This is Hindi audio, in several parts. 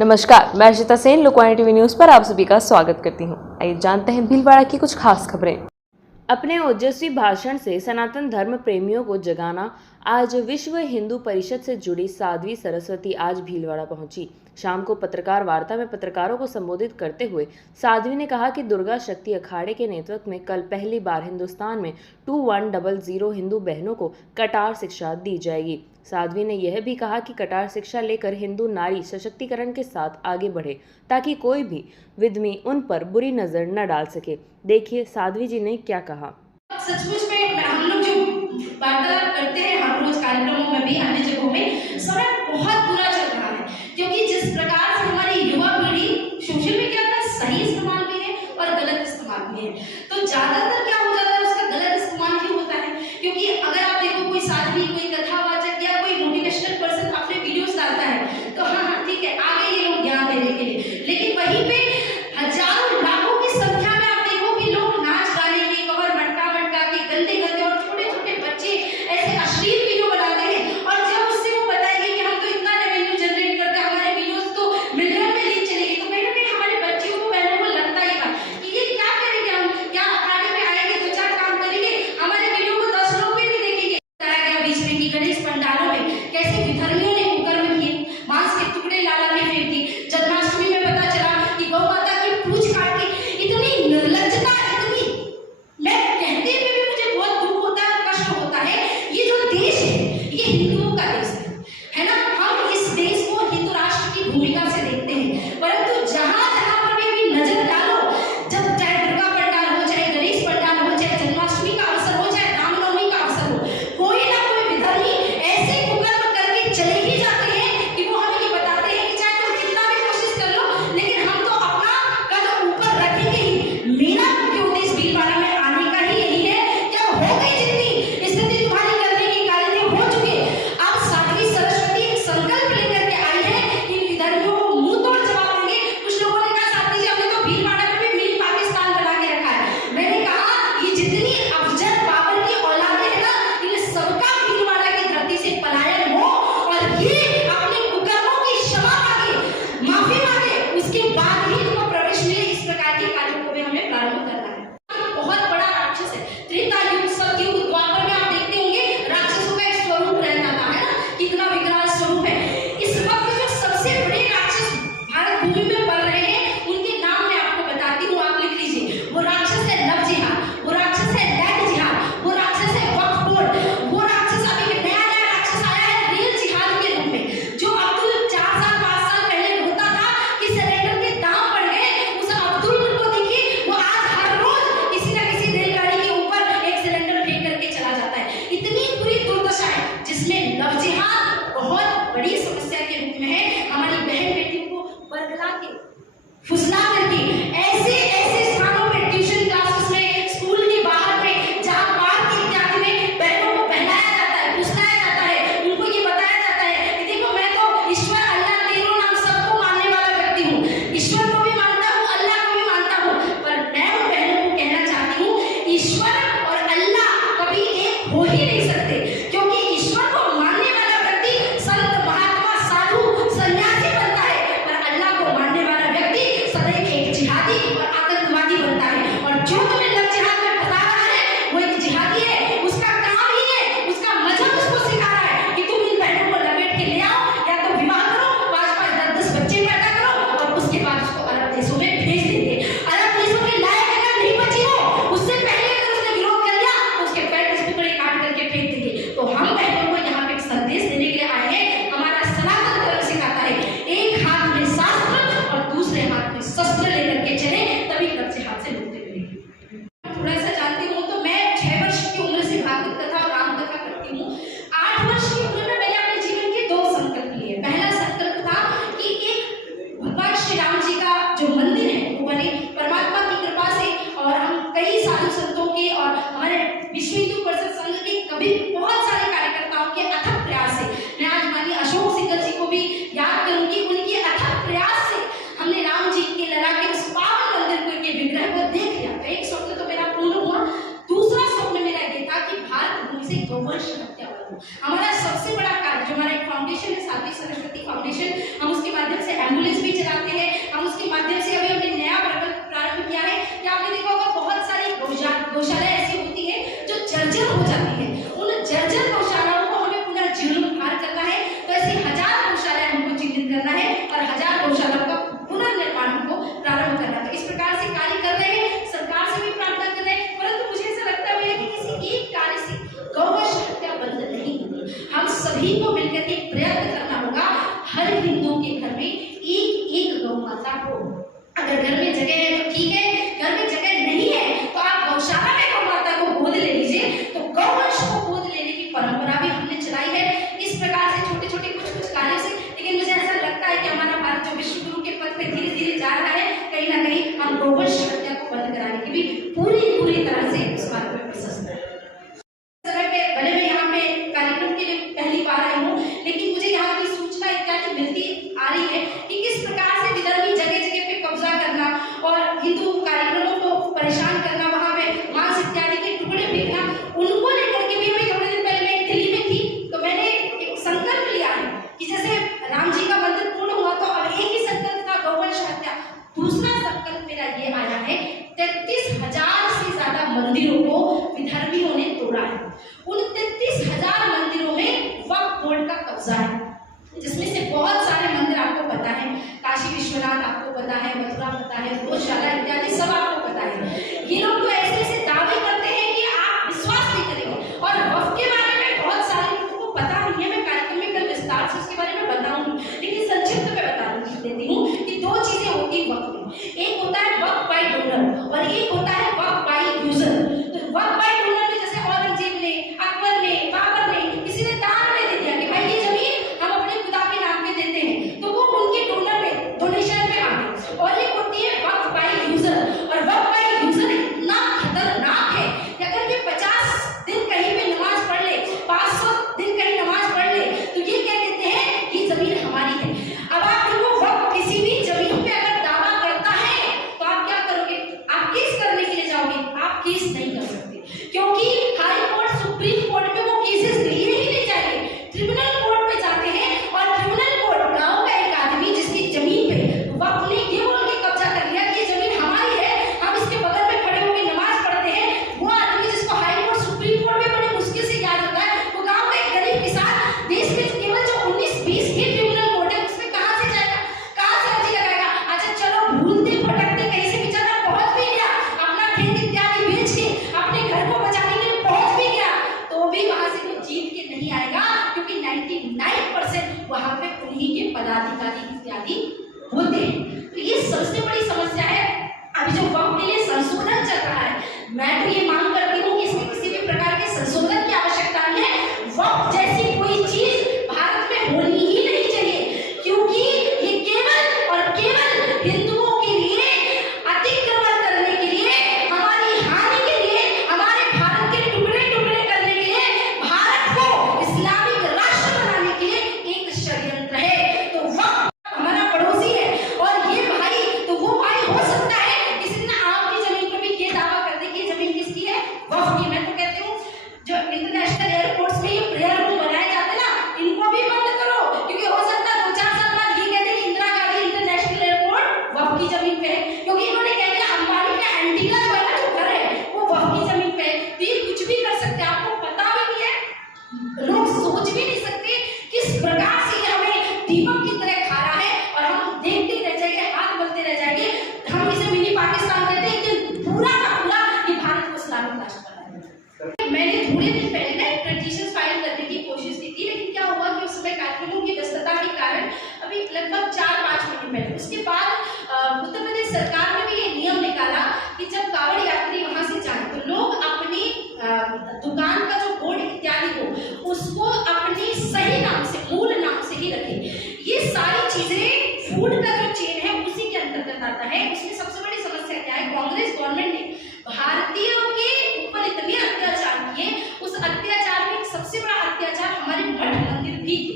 नमस्कार, मैं अर्चिता सेन लोकवाणी टीवी न्यूज़ पर आप सभी का स्वागत करती हूं। आइए जानते हैं भीलवाड़ा की कुछ खास खबरें। अपने ओजस्वी भाषण से सनातन धर्म प्रेमियों को जगाना, आज विश्व हिंदू परिषद से जुड़ी साध्वी सरस्वती आज भीलवाड़ा पहुंची। शाम को पत्रकार वार्ता में पत्रकारों को संबोधित करते हुए साध्वी ने कहा कि दुर्गा शक्ति अखाड़े के नेतृत्व में कल पहली बार हिंदुस्तान में 2100 हिंदू बहनों को कटार शिक्षा दी जाएगी। साध्वी ने यह भी कहा कि कटार शिक्षा लेकर हिंदू नारी सशक्तिकरण के साथ आगे बढ़े ताकि कोई भी विधवी उन पर बुरी नजर न डाल सके। देखिए साध्वी जी ने क्या कहा। सचमुच में हम लोग जो वार्तालाप करते हैं हर रोज कार्यक्रमों में भी अन्य जगहों में समय बहुत बुरा चल रहा है, क्योंकि जिस प्रकार से हमारी युवा पीढ़ी सोशल मीडिया का सही इस्तेमाल भी है और गलत इस्तेमाल भी है, तो ज्यादातर क्या हो जाता है उसका गलत इस्तेमाल ही होता है। क्योंकि अगर आप देखो कोई साध्वी, कोई कथावाचक या कोई मोटिवेशनल पर्सन अपने वीडियोस डालता है तो हाँ ठीक है, आ गए ये लोग ज्ञान देने के लिए, लेकिन वहीं पे हजारों लाखों की संख्या में आप देखो कि लोग नाच गाने के कवर मटका के गंदे गंदे और छोटे छोटे बच्चे ऐसे अश्लील वीडियो बनाते हैं, और जब उससे वो बताएंगे कि हम तो इतना रेवेन्यू जनरेट करते हैं, हमारे वीडियोस तो मिलियन में रीच चलेगी, तो कहीं ना कहीं हमारे बच्चों को बहनों को लगता ही था कि ये क्या करेंगे, हम क्या अखाड़े में आएंगे, दो चार काम करेंगे, हमारे वीडियो को 10 लोग भी नहीं देखेंगे। बताया गया बीच में कि गणेश पंडालों में कैसे विधर्मियों ने कुकर्म किए, मांस के टुकड़े लाला में फेंक दी। जन्माष्टमी में पता चला कि गौ माता की पूंछ काट के, इतनी निर्लज्जता, इतनी, मैं कहते हुए भी मुझे बहुत दुख होता है, कष्ट होता है। ये जो देश है ये हिंदुओं का देश है ना। हम इस देश को हिंदू राष्ट्र की भूमिका से देखते हैं, परंतु जहां जहां पर भी नजर डालो, जब चाहे दुर्गा पंडाल हो, चाहे गणेश पंडाल हो, चाहे जन्माष्टमी का अवसर हो, चाहे रामनवमी का अवसर हो, कोई ना कोई विधर्मी ऐसे कुकर्म करके चले ही जाते हैं कि वो हमें ये बताते हैं कि चाहे तुम कितना भी कोशिश कर लो, लेकिन हम तो अपना कदम ऊपर रखेंगे ही। मेरा मुख्य उद्देश्य भीलवाड़ा में आने का ही यही है। क्या हो गई जितनी स्थिति तुम्हारी करने की कार्य हो चुके, अब साध्वी सरस्वती एक संकल्प लेकर के आई है, इन विधर्मियों को मुंह तोड़ जवाब देंगे। कुछ लोगों ने कहा साध्वी जी हमने तो भीलवाड़ा में भी मिनी पाकिस्तान बना के रखा है। मैंने कहा ये जितनी अफजल बाबर की औलादें हैं ना, इन सबका भीलवाड़ा की धरती से पलायन हो और ये अपने कुकर्मों की क्षमा मांगे, माफी मांगे, उसके बाद ही इनको प्रवेश मिले। इस प्रकार के कार्यों को भी हमें प्रारंभ करना है। बहुत बड़ा राक्षस है। त्रेता युग, सतयुग, द्वापर में आप देखते होंगे राक्षसों का एक स्वरूप रहता था, है ना, कितना विकराल स्वरूप है। इस वक्त जो सबसे बड़े राक्षस भारत भूमि में बढ़ रहे हैं, उनके नाम मैं आपको बताती हूँ, आप लिख लीजिए। वो राक्षस है लव जिहाद, वो राक्षस है लैंड जिहाद, वो राक्षस है वक्फ बोर्ड, वो राक्षस अभी एक नया राक्षस आया है रियल जिहाद के रूप में। जो अब्दुल 4 साल 5 साल पहले रोता था कि सिलेंडर के दाम बढ़ गए, उस अब्दुल को देखिए, वो आज हर रोज किसी न किसी रेलगाड़ी के ऊपर एक सिलेंडर फेंक करके चला जाता है। इतनी बुरी दुर्दशा है, जिसमें लव जिहाद बहुत बड़ी समस्या के रूप में है। हमारी बहन बेटियों को बरगला के, फुसला करके ऐसे ऐसे स्थानों पे, ट्यूशन क्लासेस में, स्कूल के बाहर में, जहाँ पार्क इत्यादि में बहनों को पहनाया जाता है, फुसलाया जाता है, उनको ये बताया जाता है कि देखो मैं तो ईश्वर, अल्लाह, तीनों नाम सबको मानने वाला व्यक्ति हूँ, ईश्वर को भी मानता हूँ, अल्लाह को भी मानता हूँ। पर मैं उन बहनों को कहना चाहती हूँ, ईश्वर और अल्लाह कभी एक हो ही नहीं सकते, क्योंकि ईश्वर को मानने वाला व्यक्ति संत, महात्मा, साधु, सन्यासी बनता है, पर अल्लाह को मानने वाला जाते हैं, हम उसके माध्यम से अभी हमने नया प्रकल्प प्रारंभ किया है कि आपने देखा होगा बहुत सारी गौशालाएं ऐसी होती है जो जर्जर हो जाती है, उन जर्जर गौशालाओं को हमें पुनर्जीर्णोद्धार करना है। तो ऐसी 1000 गौशालाएं हमको चिन्हित करना है और 1000 गौशालाओं का पुनर्निर्माण हमको प्रारंभ करना है। तो इस प्रकार से कार्य कर रहे हैं, सरकार से भी प्रार्थना कर रहे हैं, परंतु मुझे ऐसा लगता है कि किसी एक कार्य से गौवंश हत्या बंद नहीं होगी। हम सभी को मिलकर एक प्रयत्न करना होगा, हर हिंदू के घर में एक एक गौ माता को, अगर घर में जगह है तो ठीक है, घर में जगह नहीं है तो आप गौशाला में गौ माता को गोद ले लीजिए। तो गौवंश को गोद लेने की परंपरा भी हमने चलाई है। इस प्रकार से छोटे छोटे कुछ कार्यों से, लेकिन मुझे ऐसा लगता है कि हमारा भारत जो विश्व गुरु के पद पे धीरे धीरे जा रहा है, कहीं ना कहीं हम गौवंश हत्या को बंद कराने की भी पूरी तरह से उस बात में प्रशस्त है। भले मैं यहाँ पे कार्यक्रम के लिए पहली बार आई हूँ, लेकिन मुझे यहाँ की सूचना इत्यादि मिलती आ रही है कि किस प्रकार से विधर्मी जगह जगह पे कब्जा करना और हिंदू कार्यक्रमों को परेशान करना, वहाँ पे मांस इत्यादि के टुकड़े फेंकना, उनको लेकर के भी अभी थोड़े दिन पहले मैं दिल्ली में थी तो मैंने एक संकल्प लिया है कि जैसे राम जी का मंदिर पूर्ण हुआ तो अब एक ही संकल्प था गौवंश हत्या, दूसरा संकल्प मेरा ये आया है 33,000 से ज्यादा मंदिरों को विधर्मियों ने तोड़ा है। उन 33,000 मंदिरों में वक्फ बोर्ड का कब्जा है, जिसमें से बहुत सारे मंदिर आपको पता है, काशी विश्वनाथ आपको पता है, मथुरा पता है, गौशाला इत्यादि सब आपको पता है। ये लोग तो ऐसे ऐसे दावे करते हैं कि आप विश्वास नहीं करेंगे। और वक्फ के बारे में बहुत सारे लोगों को पता नहीं है, मैं कार्यक्रम में कल विस्तार से उसके बारे में बताऊंगी, लेकिन संक्षिप्त में बता देती हूँ कि 2 चीजें होती है वक्फ में, एक होता है वक्फ बाय डोनर और एक होता है वक्फ बाय यूजर। तो वक्फ बाय डोनर में जैसे औरंगजेब ने, अकबर ने, बाबर ने, किसी ने दान में दे दिया कि भाई ये जमीन हम अपने खुदा के नाम पे देते हैं, तो वो उनके डोनर में, डोनेशन में आ गए। और एक होती है वक्फ बाय यूजर, और वक्फ बाय यूजर इतना खतरनाक है कि अगर ये 50 दिन कहीं पे नमाज पढ़ ले, 500 दिन कहीं नमाज पढ़ ले, तो ये कह देते हैं कि जमीन हमारी है। अब आप देखो, वक्फ किसी भी जमीन पे अगर दावा करता है तो आप क्या करोगे? आप केस करने के लिए जाओगे, आप केस नहीं कर सकते, क्योंकि हाई कोर्ट, सुप्रीम कोर्ट में वो केसेस दिए ही नहीं जाएंगे, ट्रिब्यूनल कोर्ट में जाते हैं। और ट्रिब्यूनल कोर्ट, गांव का एक आदमी जिसकी जमीन पे वक्फ ने ये बोल के कब्जा कर लिया कि ये जमीन हमारी है, हम इसके बगल में खड़े होकर नमाज पढ़ते हैं, वो आदमी जिसको हाई कोर्ट, सुप्रीम कोर्ट में बड़े मुश्किल से याद होता है, वो गांव का एक गरीब किसान देश में केवल जो 19-20 ही ट्रिब्यूनल कोर्ट है, उसमें कहां से जाएगा, कहां से अर्जी लगाएगा? अच्छा चलो, भूलते भटकते कहीं से बेचारा पहुंच भी गया, अपना खेत इत्यादि बेच के अपने घर को बचाने के लिए पहुंच भी गया, तो भी वहां से वो जीत के नहीं आएगा, क्योंकि 99% वहां पे उन्हीं के पदाधिकारी इत्यादि होते हैं। तो ये सबसे बड़ी समस्या है। अभी जो वक्फ के लिए संशोधन चल रहा है, मैं तो ये मांग करती हूँ कि इसमें किसी भी प्रकार के संशोधन की आवश्यकता नहीं है। वक्फ जैसी कोई चीज भारत में होनी ही नहीं चाहिए, क्योंकि ये केवल और केवल हिंदुओं के लिए अतिक्रमण करने के लिए, हमारी हानि के लिए, हमारे भारत के टुकड़े टुकड़े करने के लिए, भारत को इस्लामिक राष्ट्र बनाने के लिए एक षड्यंत्र है। तो वक्फ हमारा पड़ोसी है, और ये भाई तो वो भाई हो सकता है किसी दिन आपकी जमीन पर भी ये दावा कर दे कि जमीन किसकी है, वक्फ की। मैं तो कहती हूँ जो इंटरनेशनल एयरपोर्ट्स में ये प्रेयर रूम बनाए जाते हैं ना, इनको भी बंद करो, क्योंकि हो सकता है 2-4 साल बाद ये कहते हैं कि इंदिरा गांधी इंटरनेशनल एयरपोर्ट वक्फ की जमीन पे है, क्योंकि इन्होंने कह दिया अंबानी का एंटीना जो है ना, जो घर है वो वक्फ की जमीन पे है। तो ये कुछ भी कर सकते हैं, आपको पता भी नहीं है, लोग सोच भी नहीं सकते किस प्रकार से ये हमें दीपक की तरह खा रहा है, और हम देखते रह जाएंगे, हाथ मलते रह जाएंगे। हम इसे मिनी पाकिस्तान कहते हैं, कि पूरा का पूरा ये भारत को इस्लामिक राष्ट्र बनाएगा। मैंने थोड़े दिन पहले ना एक पिटीशन फाइल करने की कोशिश की थी, लेकिन क्या हुआ कि उस समय कार्यक्रमों की व्यस्तता के कारण अभी लगभग 4-5 महीने पहले, उसके बाद उत्तर प्रदेश सरकार ने भी ये नियम निकाला कि जब कांवड़ यात्री वहां से जाए तो लोग अपनी दुकान का जो बोर्ड इत्यादि हो उसको अपनी सही नाम से, मूल नाम से ही रखें। ये सारी चीजें फूड का जो चेन है उसी के अंतर्गत आता है। उसमें सबसे बड़ी समस्या क्या है? कांग्रेस गवर्नमेंट ने भारतीयों के ऊपर इतने अत्याचार किए, उस अत्याचार में सबसे बड़ा अत्याचार हमारे मठ मंदिर भी थे।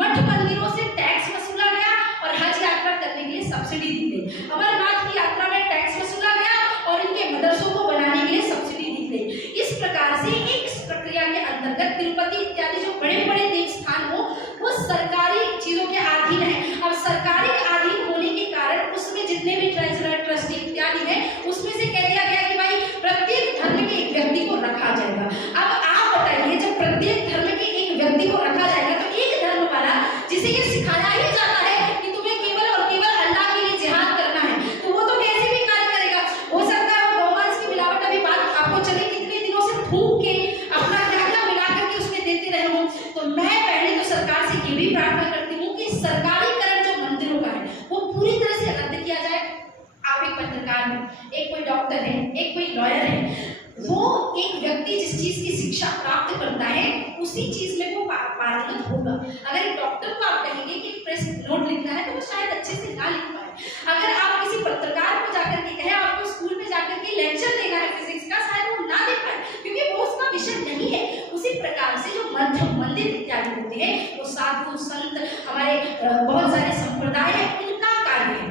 मठ मंदिरों से टैक्स वसूला गया और हज यात्रा करने के लिए सब्सिडी दी गई। अमरनाथ की यात्रा में टैक्स वसूला गया और इनके मदरसों को बनाने के लिए सब्सिडी दी गई। इस प्रकार से एक प्रक्रिया के अंतर्गत तिरुपति इत्यादि जो बड़े बड़े देव स्थान हो वो सरकारी चीजों के अधीन है। अब सरकारी के अधीन होने के कारण समझा ही जाता है कि तुम्हें केवल और केवल अल्लाह के लिए जिहाद करना है, तो वो तो कैसे भी कार्य करेगा। हो सकता है वो गौमांस की मिलावट अभी बात आपको चले कितने दिनों से थूक के अपना क्या मिला करके उसमें देते रहे हो। तो मैं पहले तो सरकार से ये भी प्रार्थना करती हूँ कि सरकारीकरण जो मंदिरों का है वो पूरी तरह से रद्द किया जाए। आप एक पत्रकार हैं, एक कोई डॉक्टर है, एक कोई लॉयर है, वो एक व्यक्ति जिस चीज की शिक्षा प्राप्त करता है उसी चीज में वो पारंगत होगा। अगर एक डॉक्टर को आप कहेंगे कि प्रेस नोट लिखना है तो वो शायद अच्छे से ना लिख पाए। अगर आप किसी पत्रकार को जाकर के कहें आपको स्कूल में जाकर के लेक्चर देना है फिजिक्स का, शायद वो ना दे पाए क्योंकि वो उसका विषय नहीं है। उसी प्रकार से जो मंदिर इत्यादि होते हैं वो साधु संत हमारे बहुत सारे संप्रदाय है उनका कार्य है,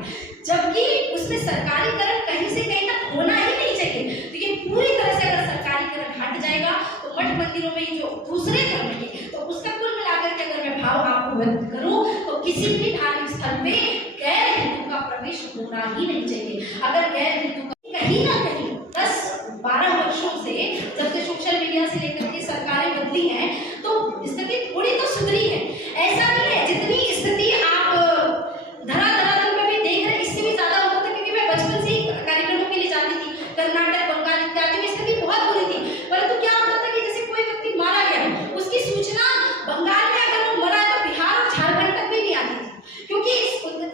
जबकि उसमें सरकारीकरण कहीं से कहीं तक होना ही नहीं चाहिए। तो ये पूरी तरह से अगर सरकारीकरण हट जाएगा तो मठ मंदिरों में जो दूसरे धर्म के, तो उसका कुल मिलाकर के अगर मैं भाव आपको व्यक्त करूं तो किसी भी धार्मिक स्थल में गैर हिंदू का प्रवेश होना ही नहीं चाहिए। अगर गैर हिंदू का कहीं ना कहीं 10-12 वर्षों से जब से सोशल मीडिया से लेकर के सरकारें बदली हैं तो स्थिति थोड़ी तो सुधरी है। ऐसा नहीं है जितनी स्थिति आप धरातल में भी देख रहे हैं इससे भी ज्यादा होता था, क्योंकि मैं बचपन से ही कार्यक्रमों के लिए जाती थी। कर्नाटक बंगाल इत्यादि में स्थिति बहुत बुरी थी, परंतु क्या होता था कि जैसे कोई व्यक्ति मारा गया उसकी सूचना बंगाल में अगर वो मरा तो बिहार और झारखंड तक भी नहीं आती थी क्योंकि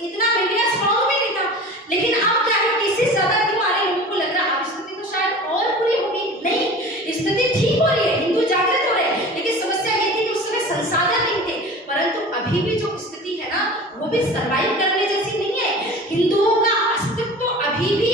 इतना मीडिया स्ट्रॉन्ग भी नहीं था। लेकिन अब क्या है कि इससे ज्यादा क्यों आ रहे लोगों को लग रहा है अब स्थिति तो शायद और बुरी होगी। नहीं, स्थिति ठीक हो रही है, हिंदू जागृत हो रहे हैं, लेकिन समस्या ये थी कि उस समय संसाधन नहीं थे। परंतु अभी भी जो स्थिति है ना वो भी सर्वाइव करने जैसी नहीं है। हिंदुओं का अस्तित्व अभी भी